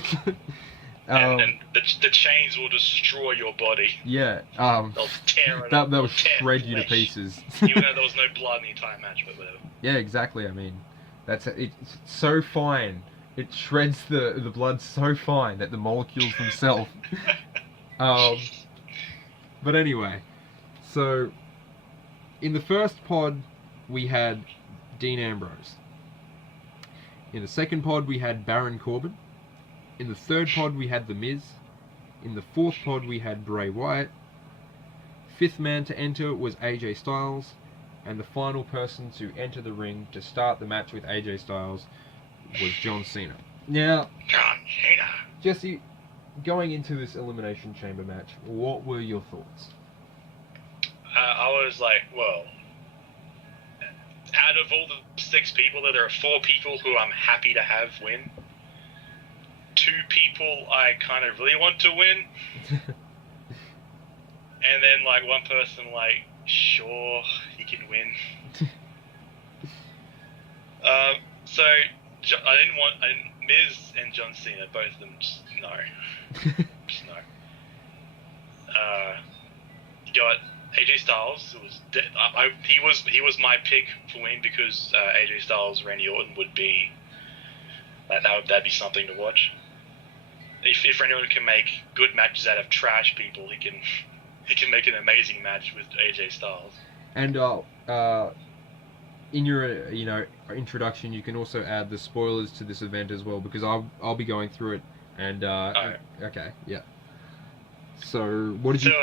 And the chains will destroy your body. Yeah. They'll tear it up. They'll shred you to pieces. Even though there was no blood in the entire match, but whatever. Yeah, exactly. I mean, it's so fine. It shreds the blood so fine that the molecules themselves. But anyway, so in the first pod we had Dean Ambrose. In the second pod we had Baron Corbin. In the third pod we had The Miz. In the fourth pod we had Bray Wyatt. Fifth man to enter was AJ Styles. And the final person to enter the ring to start the match with AJ Styles was John Cena. Now, John Cena. Jesse, going into this Elimination Chamber match, what were your thoughts? I was like, well, out of all the 6 people, there are 4 people who I'm happy to have win. 2 people I kind of really want to win. And then, like, one person, like, sure, he can win. So, Miz and John Cena, both of them, just no. Just no. You got AJ Styles. He was my pick for win because AJ Styles, Randy Orton would be that'd be something to watch. If Randy Orton can make good matches out of trash people, he can make an amazing match with AJ Styles. And in your introduction, you can also add the spoilers to this event as well, because I'll be going through it. And okay, yeah. So what did you?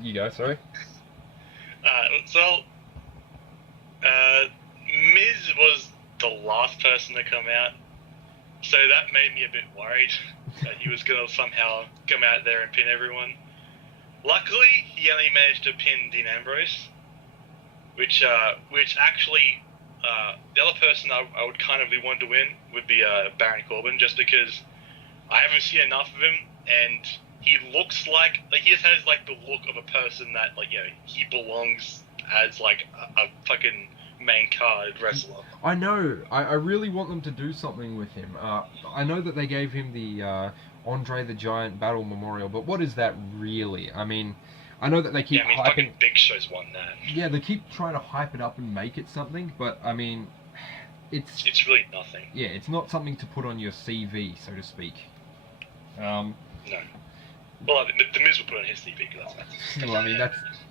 You go. Sorry. Miz was the last person to come out, so that made me a bit worried that he was gonna somehow come out there and pin everyone. Luckily, he only managed to pin Dean Ambrose, which actually, the other person I would kind of want to win would be Baron Corbin, just because I haven't seen enough of him, and he looks like he just has like the look of a person that, like, you know, he belongs as like a fucking main card wrestler. I know. I really want them to do something with him. I know that they gave him the Andre the Giant Battle Memorial, but what is that really? I mean, I know that they keep hyping. Fucking Big Show's won that. Yeah, they keep trying to hype it up and make it something, but I mean, it's really nothing. Yeah, it's not something to put on your CV, so to speak. No. Well, the Miz will put on his CV because that's well, I mean,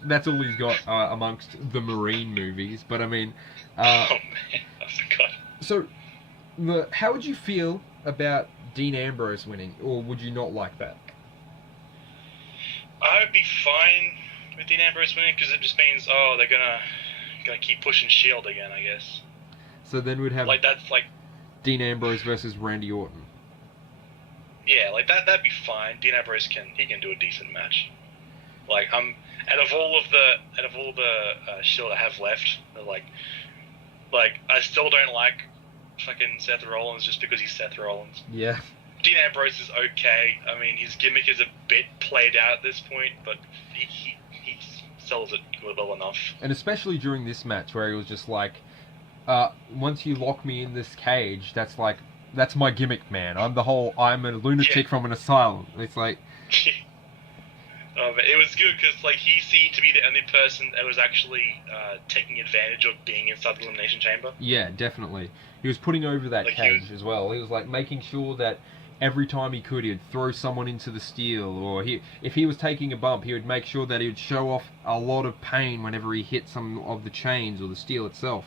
that's all he's got amongst the Marine movies. But I mean, oh man, I forgot. So, how would you feel about Dean Ambrose winning, or would you not like that? I would be fine with Dean Ambrose winning because it just means, they're gonna keep pushing Shield again, I guess. So then we'd have that's like Dean Ambrose versus Randy Orton. Yeah, like that'd be fine. Dean Ambrose can do a decent match. Like, out of all the Shield I have left, like I still don't like fucking Seth Rollins just because he's Seth Rollins. Yeah. Dean Ambrose is okay. I mean, his gimmick is a bit played out at this point, but he sells it well enough. And especially during this match where he was just like, once you lock me in this cage, that's my gimmick, man. I'm a lunatic from an asylum. It's like, It was good because like he seemed to be the only person that was actually taking advantage of being inside the Elimination Chamber. Yeah, definitely. He was putting over that Like, cage as well. He was like making sure that every time he could, he'd throw someone into the steel, or if he was taking a bump, he would make sure that he would show off a lot of pain whenever he hit some of the chains or the steel itself.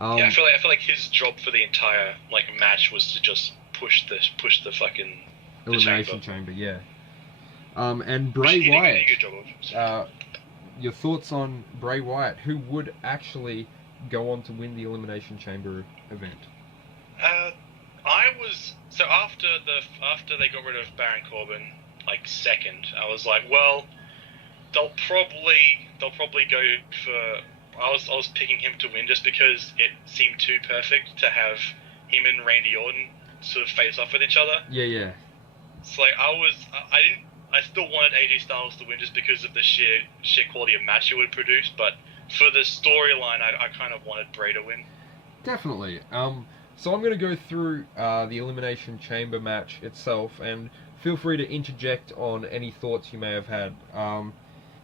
Yeah, I feel like his job for the entire like match was to just push the fucking Elimination chamber, yeah. And Bray he Wyatt. did a good job of. Your thoughts on Bray Wyatt, who would actually go on to win the Elimination Chamber event? I was so after they got rid of Baron Corbin, like second, I was like, well, they'll probably go for. I was picking him to win just because it seemed too perfect to have him and Randy Orton sort of face off with each other. Yeah. So like I still wanted AJ Styles to win just because of the sheer quality of match it would produce, but for the storyline, I kind of wanted Bray to win. Definitely. So I'm going to go through the Elimination Chamber match itself, and feel free to interject on any thoughts you may have had.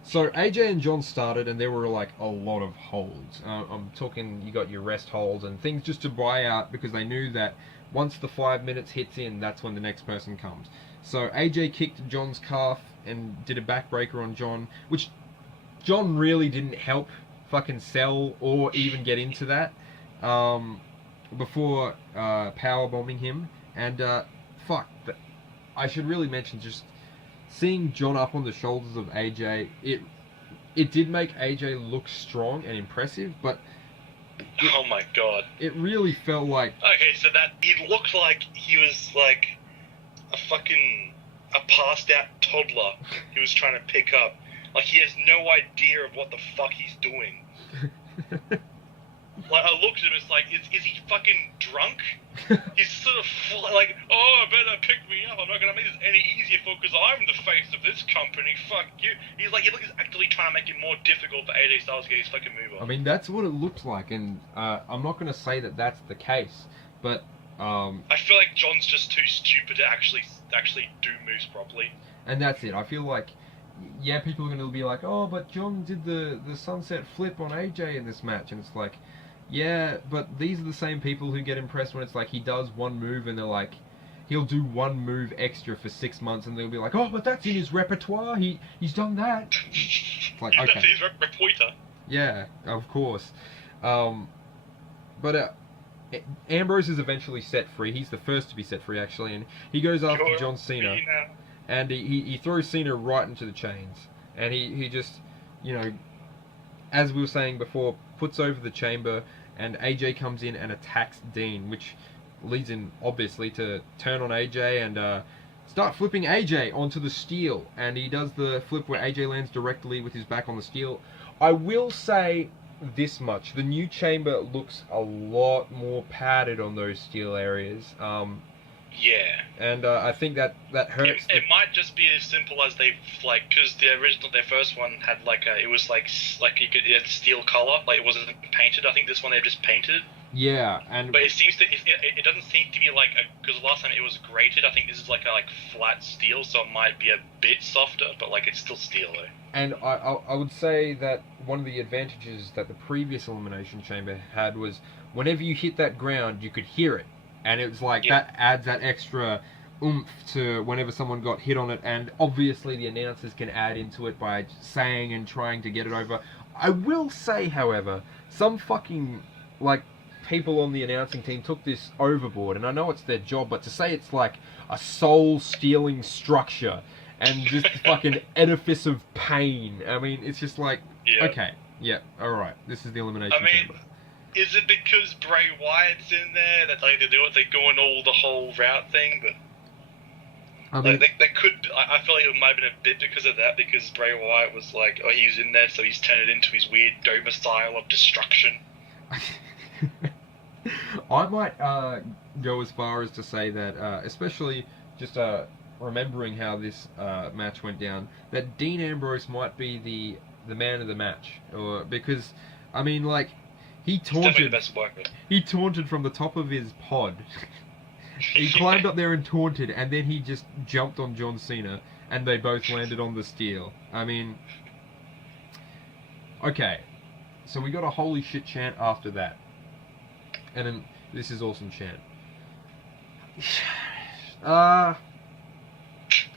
So AJ and John started, and there were like a lot of holds. I'm talking, you got your rest holds and things just to buy out because they knew that once the 5 minutes hits in, that's when the next person comes. So AJ kicked John's calf and did a backbreaker on John, which John really didn't help fucking sell or even get into that before powerbombing him. And I should really mention just seeing John up on the shoulders of AJ. It did make AJ look strong and impressive, but oh my god, it really felt like so that it looked like he was like a passed out toddler he was trying to pick up. Like he has no idea of what the fuck he's doing. Like I looked at him, it's like, is he fucking drunk? He's sort of like, oh, better pick me up. I'm not gonna make this any easier because I'm the face of this company. Fuck you. He's actually trying to make it more difficult for AJ Styles to get his fucking move on. I mean, that's what it looked like, and I'm not gonna say that that's the case, but I feel like John's just too stupid to actually do moves properly. And that's it. I feel like, yeah, people are going to be like, oh, but John did the sunset flip on AJ in this match. And it's like, yeah, but these are the same people who get impressed when it's like he does one move and they're like, he'll do one move extra for 6 months and they'll be like, oh, but that's in his repertoire. He's done that. It's like, okay. That's his repertoire. Yeah, of course. But Ambrose is eventually set free. He's the first to be set free, actually, and he goes after John Cena, and he throws Cena right into the chains, and he just, you know, as we were saying before, puts over the chamber, and AJ comes in and attacks Dean, which leads him, obviously, to turn on AJ and start flipping AJ onto the steel, and he does the flip where AJ lands directly with his back on the steel. I will say this much: the new chamber looks a lot more padded on those steel areas. Yeah. And I think that hurts. It might just be as simple as they've because their first one had it was it had steel color, like it wasn't painted. I think this one they've just painted it. Yeah, but it doesn't seem to be because last time it was grated. I think this is a flat steel, so it might be a bit softer, but it's still steel though. And I would say that one of the advantages that the previous Elimination Chamber had was whenever you hit that ground, you could hear it. And it was that adds that extra oomph to whenever someone got hit on it. And obviously the announcers can add into it by saying and trying to get it over. I will say, however, some fucking, people on the announcing team took this overboard. And I know it's their job, but to say it's like a soul-stealing structure and just fucking edifice of pain. I mean, it's just okay, yeah, alright, this is the Elimination Chamber. Is it because Bray Wyatt's in there that they're going all the whole route thing? But I mean, they could. I feel like it might have been a bit because of that, because Bray Wyatt was he was in there, so he's turned it into his weird domicile of destruction. I might go as far as to say that, especially just remembering how this match went down, that Dean Ambrose might be the man of the match, or because I mean, he taunted from the top of his pod, He climbed up there and taunted, and then he just jumped on John Cena, and they both landed on the steel. I mean, okay, so we got a holy shit chant after that, and then this is awesome chant.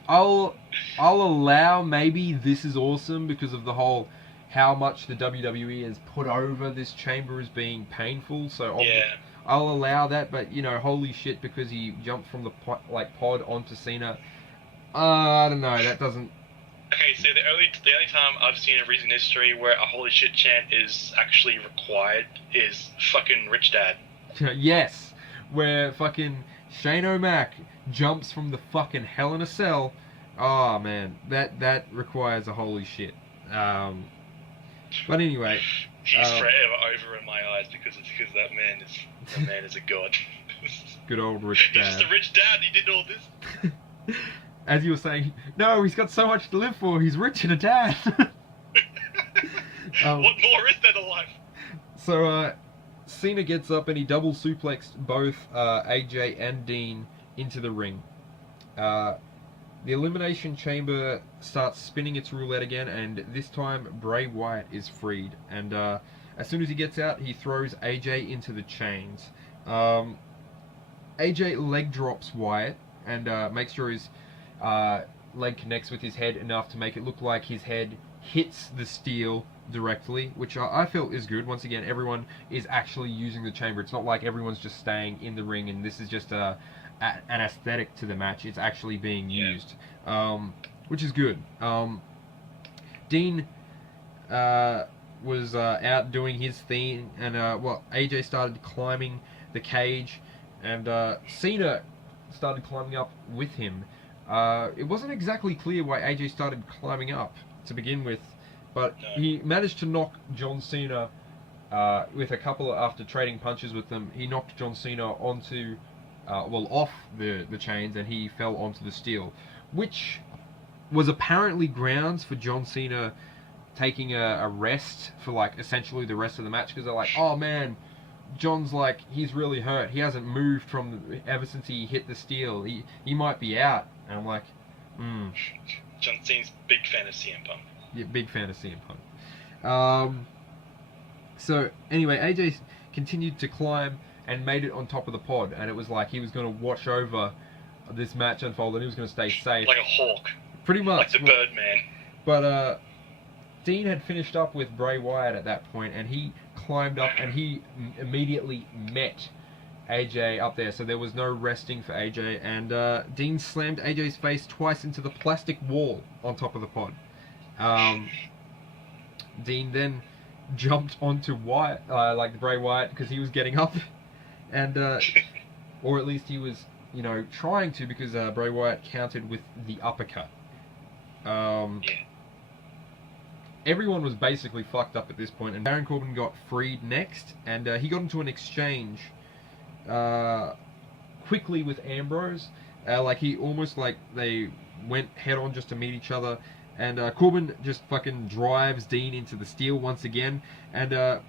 I'll allow maybe this is awesome because of the whole how much the WWE has put over this chamber as being painful. So I'll allow that, but you know, holy shit, because he jumped from the pod onto Cena. I don't know. That doesn't. Okay, so the only time I've seen in recent history where a holy shit chant is actually required is fucking Rich Dad. Yes, where fucking Shane O'Mac jumps from the fucking Hell in a Cell. Oh man, that requires a holy shit. But anyway, he's forever over in my eyes because that man is a god. Good old Rich Dad. He's just a rich dad. He did all this. As you were saying, no, he's got so much to live for. He's rich and a dad. What more is there to life? So Cena gets up and he double suplexed both AJ and Dean into the ring. The Elimination Chamber starts spinning its roulette again, and this time Bray Wyatt is freed. And as soon as he gets out, he throws AJ into the chains. AJ leg drops Wyatt and makes sure his leg connects with his head enough to make it look like his head hits the steel directly, which I felt is good. Once again, everyone is actually using the chamber. It's not like everyone's just staying in the ring and this is just an aesthetic to the match. It's actually being used, which is good. Dean was out doing his thing, and AJ started climbing the cage, and Cena started climbing up with him. It wasn't exactly clear why AJ started climbing up to begin with, but he managed to knock John Cena with a couple after trading punches with them. He knocked John Cena onto off the chains, and he fell onto the steel, which was apparently grounds for John Cena taking a rest for like essentially the rest of the match, because they're like, oh man, John's like, he's really hurt. He hasn't moved ever since he hit the steel. He might be out. And I'm like, John Cena's big fan of CM Punk. Yeah, big fan of CM Punk. So anyway, AJ continued to climb and made it on top of the pod, and it was like he was going to watch over this match unfold, and he was going to stay safe. Like a hawk. Pretty much. Like the Birdman. But Dean had finished up with Bray Wyatt at that point, and he climbed up and he immediately met AJ up there, so there was no resting for AJ, and Dean slammed AJ's face twice into the plastic wall on top of the pod. Dean then jumped onto Wyatt, like Bray Wyatt, because he was getting up, and or at least he was, trying to, because Bray Wyatt countered with the uppercut. Everyone was basically fucked up at this point, and Baron Corbin got freed next, and he got into an exchange quickly with Ambrose. They went head on just to meet each other, and Corbin just fucking drives Dean into the steel once again, and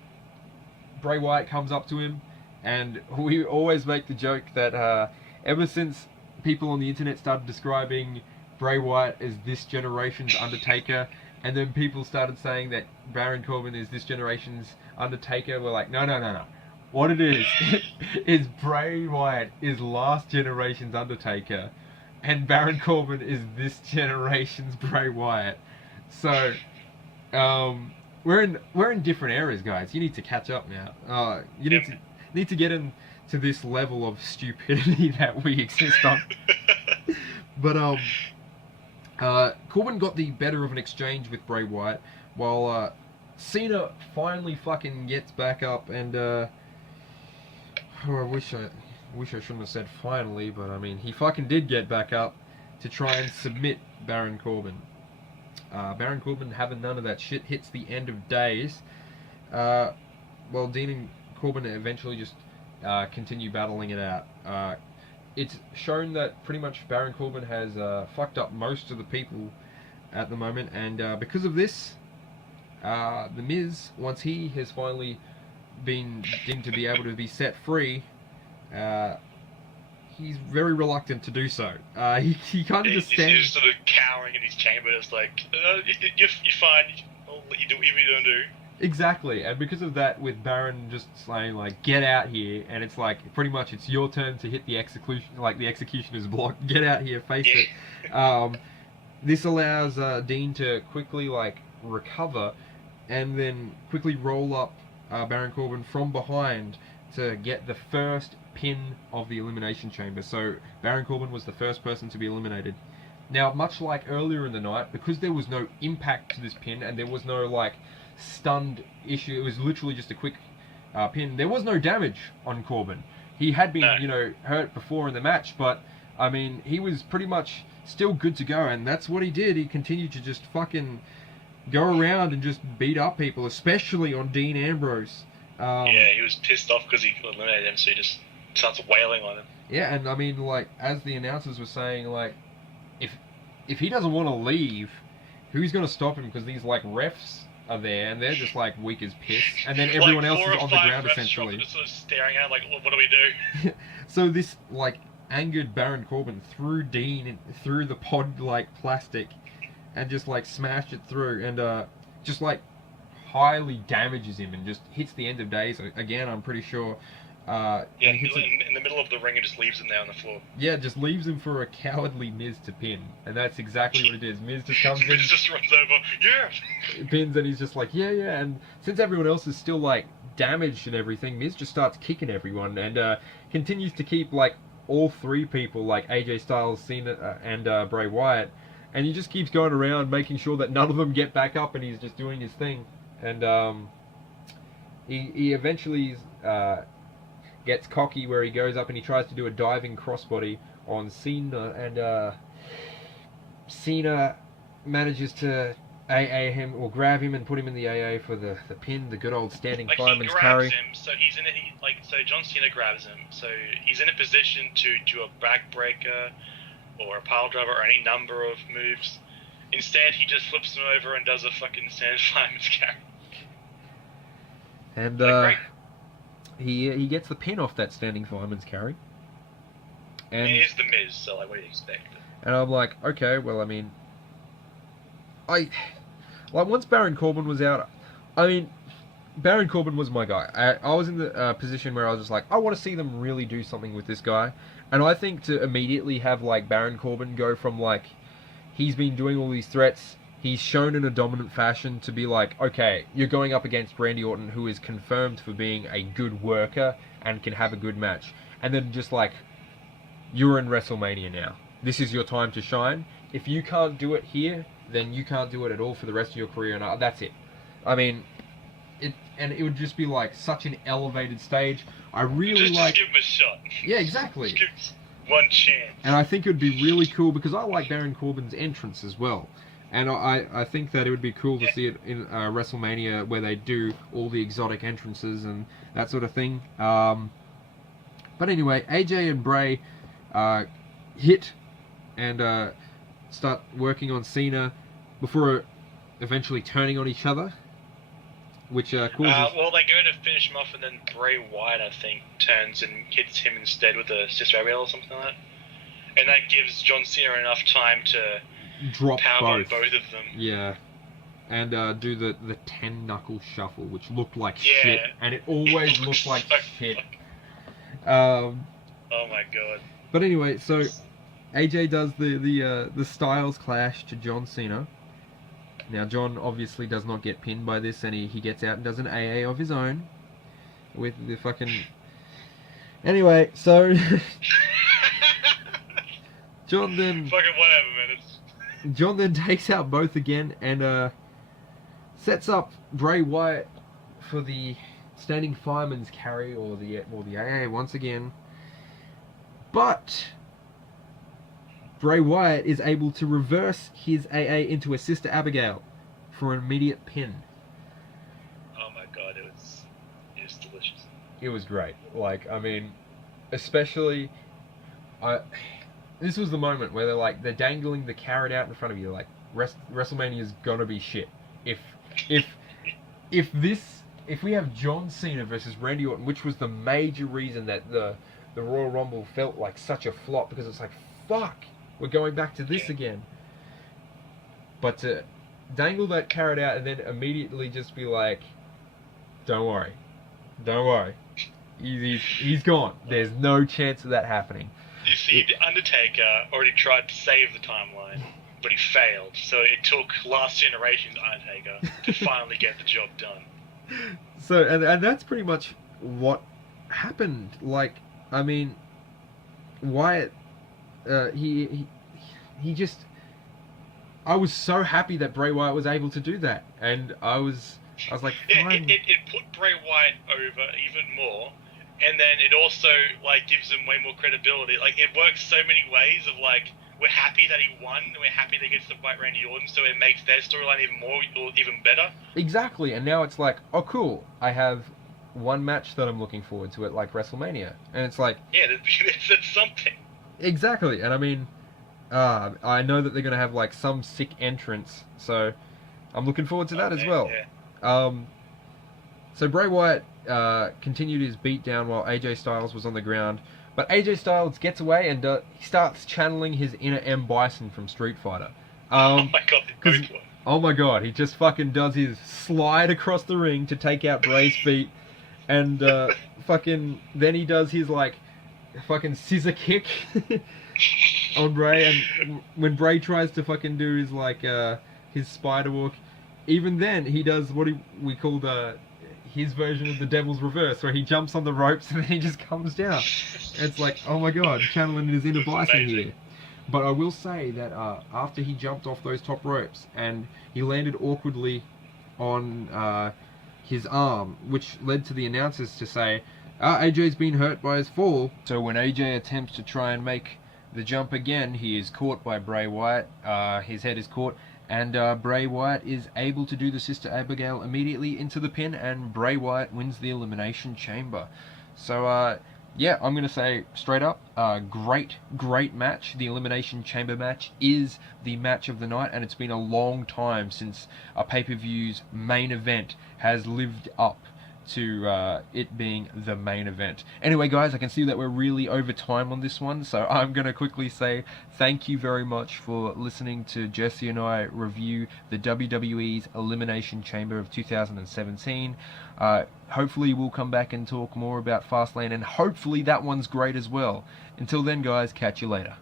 Bray Wyatt comes up to him, and we always make the joke that ever since people on the internet started describing Bray Wyatt as this generation's Undertaker, and then people started saying that Baron Corbin is this generation's Undertaker, we're like, no. What it is Bray Wyatt is last generation's Undertaker, and Baron Corbin is this generation's Bray Wyatt. So, we're in different eras, guys. You need to catch up now. You need to get into this level of stupidity that we exist on. But Corbin got the better of an exchange with Bray Wyatt, while Cena finally fucking gets back up, and I wish I shouldn't have said finally, but I mean, he fucking did get back up to try and submit Baron Corbin. Baron Corbin, having none of that shit, hits the end of days. Well, Dean and Corbin eventually just continue battling it out. It's shown that pretty much Baron Corbin has fucked up most of the people at the moment, and because of this, The Miz, once he has finally been deemed to be able to be set free, he's very reluctant to do so. He kind of just He's stands. just sort of cowering in his chamber, just like, you're fine. I'll let you do whatever you don't do. Exactly, and because of that, with Baron just saying like, "Get out here," and it's like pretty much it's your turn to hit the execution, like the executioner's block. Get out here, face it. This allows Dean to quickly like recover, and then quickly roll up Baron Corbin from behind to get the first pin of the Elimination Chamber. So Baron Corbin was the first person to be eliminated. Now, much like earlier in the night, because there was no impact to this pin and there was no like stunned issue, it was literally just a quick pin. There was no damage on Corbin. He had been, hurt before in the match, but I mean, he was pretty much still good to go, and that's what he did. He continued to just fucking go around and just beat up people, especially on Dean Ambrose. He was pissed off because he eliminated him, so he just starts wailing on him. Yeah, and I mean, like, as the announcers were saying, like, if he doesn't want to leave, who's going to stop him? Because these, like, refs are there, and they're just, like, weak as piss. And then everyone like, else is on the ground, essentially. Just sort of staring at him, like, what do we do? So this, like, angered Baron Corbin threw Dean through the pod, like, plastic, and just, like, smashed it through, and, just, like, highly damages him, and just hits the end of days again, I'm pretty sure. In the middle of the ring, and just leaves him there on the floor. Yeah, just leaves him for a cowardly Miz to pin, and that's exactly what it is. Miz just comes in, Miz just runs over, pins, and he's just like, yeah, and since everyone else is still like damaged and everything, Miz just starts kicking everyone, and continues to keep like all three people, like AJ Styles, Cena, and Bray Wyatt, and he just keeps going around making sure that none of them get back up, and he's just doing his thing, and he eventually gets cocky where he goes up and he tries to do a diving crossbody on Cena, and Cena manages to AA him, or grab him and put him in the AA for the pin, the good old standing fireman's carry. He grabs him, so he's in it, so John Cena grabs him, so he's in a position to do a backbreaker or a pile driver or any number of moves. Instead, he just flips him over and does a fucking stand fireman's carry. And he gets the pin off that standing fireman's carry. And it is the Miz, so like, what do you expect? And I'm like, okay, well, I mean, once Baron Corbin was out, I mean, Baron Corbin was my guy. I was in the position where I was just like, I want to see them really do something with this guy. And I think to immediately have, like, Baron Corbin go from, like, he's been doing all these threats, he's shown in a dominant fashion to be like, okay, you're going up against Randy Orton, who is confirmed for being a good worker and can have a good match. And then just like, you're in WrestleMania now. This is your time to shine. If you can't do it here, then you can't do it at all for the rest of your career, and that's it. I mean, it would just be like such an elevated stage. I really just give him a shot. Yeah, exactly. Just give him one chance. And I think it would be really cool because I like Baron Corbin's entrance as well. And I think that it would be cool to see it in WrestleMania where they do all the exotic entrances and that sort of thing. But anyway, AJ and Bray hit and start working on Cena before eventually turning on each other, which causes... well, they go to finish him off, and then Bray Wyatt, I think, turns and hits him instead with a Sister Abigail or something like that. And that gives John Cena enough time to drop power both of them. Yeah. And do the 10-knuckle shuffle, which looked like shit. And it always looks like shit. Oh my god. But anyway, so AJ does the Styles Clash to John Cena. Now, John obviously does not get pinned by this, and he gets out and does an AA of his own. With the fucking... Anyway, so... John then... Fucking whatever, man. John then takes out both again and sets up Bray Wyatt for the standing fireman's carry or the AA once again. But Bray Wyatt is able to reverse his AA into a Sister Abigail for an immediate pin. Oh my god, it was delicious. It was great. Like, I mean, especially this was the moment where they're dangling the carrot out in front of you, like WrestleMania is gonna be shit. If we have John Cena versus Randy Orton, which was the major reason that the the Royal Rumble felt like such a flop because it's like, fuck, we're going back to this again. But to dangle that carrot out and then immediately just be like, don't worry, he's gone. There's no chance of that happening. You see, The Undertaker already tried to save the timeline, but he failed. So it took Last Generation's Undertaker to finally get the job done. So, and that's pretty much what happened. Like, I mean, Wyatt, he just... I was so happy that Bray Wyatt was able to do that, and I was like, fine. It put Bray Wyatt over even more, and then it also like gives him way more credibility. Like, it works so many ways of like, we're happy that he won, and we're happy that he gets to fight Randy Orton, so it makes their storyline even better. Exactly, and now it's like, oh cool, I have one match that I'm looking forward to at like WrestleMania, and it's like, yeah, that's something. Exactly, and I mean, I know that they're going to have like some sick entrance, so I'm looking forward to that as well. Yeah. So Bray Wyatt continued his beatdown while AJ Styles was on the ground, but AJ Styles gets away and he starts channeling his inner M. Bison from Street Fighter. Oh my god, oh my god, he just fucking does his slide across the ring to take out Bray's feet, and fucking then he does his like fucking scissor kick on Bray, and when Bray tries to fucking do his like his spider walk, even then he does what we call his version of the Devil's Reverse, where he jumps on the ropes and then he just comes down. It's like, oh my god, channeling his inner Bison here. But I will say that after he jumped off those top ropes and he landed awkwardly on his arm, which led to the announcers to say, AJ's been hurt by his fall. So when AJ attempts to try and make the jump again, he is caught by Bray Wyatt. His head is caught, and Bray Wyatt is able to do the Sister Abigail immediately into the pin, and Bray Wyatt wins the Elimination Chamber. So, yeah, I'm going to say straight up, great match. The Elimination Chamber match is the match of the night, and it's been a long time since a pay-per-view's main event has lived up to it being the main event. Anyway guys, I can see that we're really over time on this one, so I'm going to quickly say thank you very much for listening to Jesse and I review the WWE's Elimination Chamber of 2017. Hopefully we'll come back and talk more about Fastlane, and hopefully that one's great as well. Until then guys, catch you later.